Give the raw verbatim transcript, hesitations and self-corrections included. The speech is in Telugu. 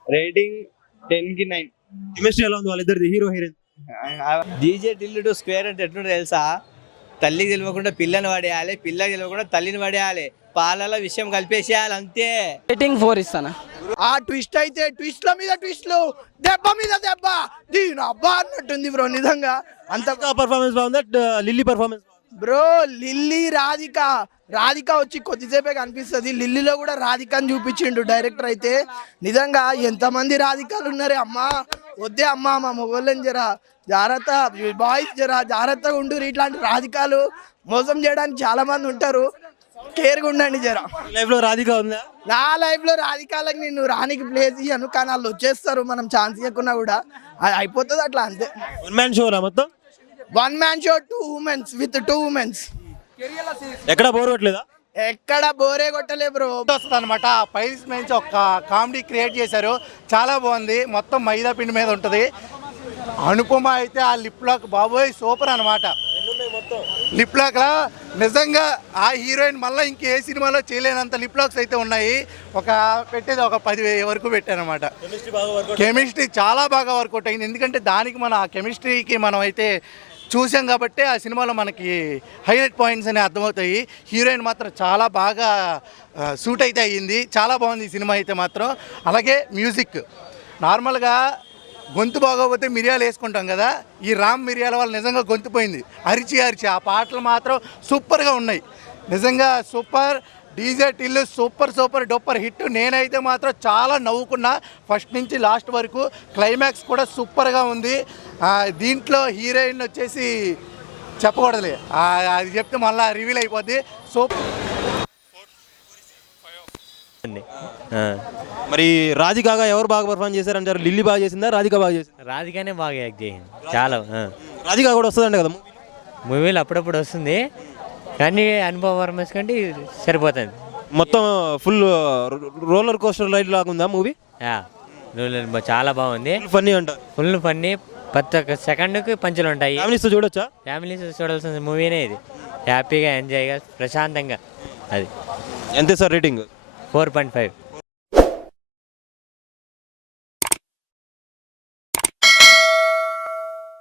రేటింగ్ టెన్ కి నైన్. కెమిస్ట్రీ ఎలా ఉంది వాళ్ళిద్దరిది, hero heroine? DJ Tillu two square అంటే ఎట్లుంటే తెలుసా, తల్లికి తెలియకుండా పిల్లని పడేయాలి, పిల్లకి తెలియకుండా తల్లిని పడేయాలి, పాలలో విషయం కలిపేసేయాలి అంతే. రేటింగ్ ఫోర్ ఇస్తాను. ఆ ట్విస్ట్ అయితే ట్విస్ట్ల మీద ట్విస్ట్లు, దెబ్బ మీద దెబ్బ, దీని అబ్బా అన్నట్టుంది బ్రో. నిజంగా అంత పర్ఫార్మెన్స్ బాగుందా, Lilly performance? Bro Lilly Radhika Radhika వచ్చి కొద్దిసేపే కనిపిస్తుంది. లిల్లీలో కూడా రాధికని చూపించిండు డైరెక్టర్ అయితే. నిజంగా ఎంతమంది రాధికాలు ఉన్నారే అమ్మా. వద్దే అమ్మా మా మొగోళ్ళని జరా జాగ్రత్త, బాయ్స్ జరా జాగ్రత్తగా ఉండు. ఇట్లాంటి రాధికాలు మోసం చేయడానికి చాలా మంది ఉంటారు, కేర్గా ఉండండి జరా. లైఫ్ లో రాధిక ఉందా? నా లైఫ్ లో రాధికాలకు నేను రానికి ప్లేస్ ఇయ్యను, కానీ వాళ్ళు వచ్చేస్తారు మనం ఛాన్స్ ఇవ్వకున్నా కూడా. అది అయిపోతుంది అట్లా అంతే. వన్ మ్యాన్ షోనా మొత్తం? One man show, two womens with two womens. ఎక్కడ బోర్ కొట్టలేదా? ఎక్కడ బోరే కొట్టలే బ్రో. వస్తుంది అనమాట. పైల్స్ నుంచి ఒక కామెడీ క్రియేట్ చేశారు, చాలా బాగుంది. మొత్తం మైదా పిండి మీద ఉంటుంది. అనుపమ అయితే ఆ లిప్ లాక్ బాబోయ్ సూపర్ అనమాట. లిప్ లాక్ లా నిజంగా ఆ హీరోయిన్ మళ్ళీ ఇంకే సినిమాలో చేయలేనంత లిప్ లాక్స్ అయితే ఉన్నాయి. ఒక పెట్టేది ఒక పది వరకు పెట్టానమాట. కెమిస్ట్రీ చాలా బాగా వర్కౌట్ అయింది, ఎందుకంటే దానికి మన ఆ కెమిస్ట్రీకి మనం అయితే చూసాం కాబట్టి ఆ సినిమాలో మనకి హైలైట్ పాయింట్స్ అనేవి అర్థమవుతాయి. హీరోయిన్ మాత్రం చాలా బాగా సూట్ అయితే అయ్యింది, చాలా బాగుంది ఈ సినిమా అయితే మాత్రం. అలాగే మ్యూజిక్, నార్మల్గా గొంతు బాగోకపోతే మిరియాలు వేసుకుంటాం కదా, ఈ రామ్ మిరియాల వల్ల నిజంగా గొంతు పోయింది, అరిచి అరిచి. ఆ పాటలు మాత్రం సూపర్గా ఉన్నాయి, నిజంగా super. DJ Tillu super super duper hit. నేనైతే మాత్రం చాలా నవ్వుకున్నా ఫస్ట్ నుంచి లాస్ట్ వరకు. క్లైమాక్స్ కూడా సూపర్గా ఉంది. దీంట్లో హీరోయిన్ వచ్చేసి చెప్పకూడదులే, అది చెప్తే మళ్ళీ రివీల్ అయిపోద్ది. సూపర్. మరి రాధికగా ఎవరు బాగా పర్ఫార్మ్ చేశారంటారు? లిల్లీ బాగా చేసిందా, రాధిక బాగా చేసిందా? రాధికనే బాగా యాక్ట్ చేసింది చాలా. రాధిక కూడా వస్తుందంట కదా మూవీలో, అప్పుడప్పుడు వస్తుంది కానీ అనుభవ పర్ఫార్మెన్స్ కంటే సరిపోతుంది. మొత్తం ఫుల్ రోలర్ కోస్టర్ రైడ్ లాగా ఉందా మూవీ? చాలా బాగుంది, ఫన్నీ అంటారు. ఫుల్ ఫన్నీ, ప్రతి ఒక్క సెకండ్కి పంచులు ఉంటాయి. ఫ్యామిలీస్ చూడొచ్చా? ఫ్యామిలీస్ చూడాల్సిన మూవీనే ఇది. హ్యాపీగా ఎంజాయ్గా ప్రశాంతంగా. అది ఎంత sir rating? Four point five.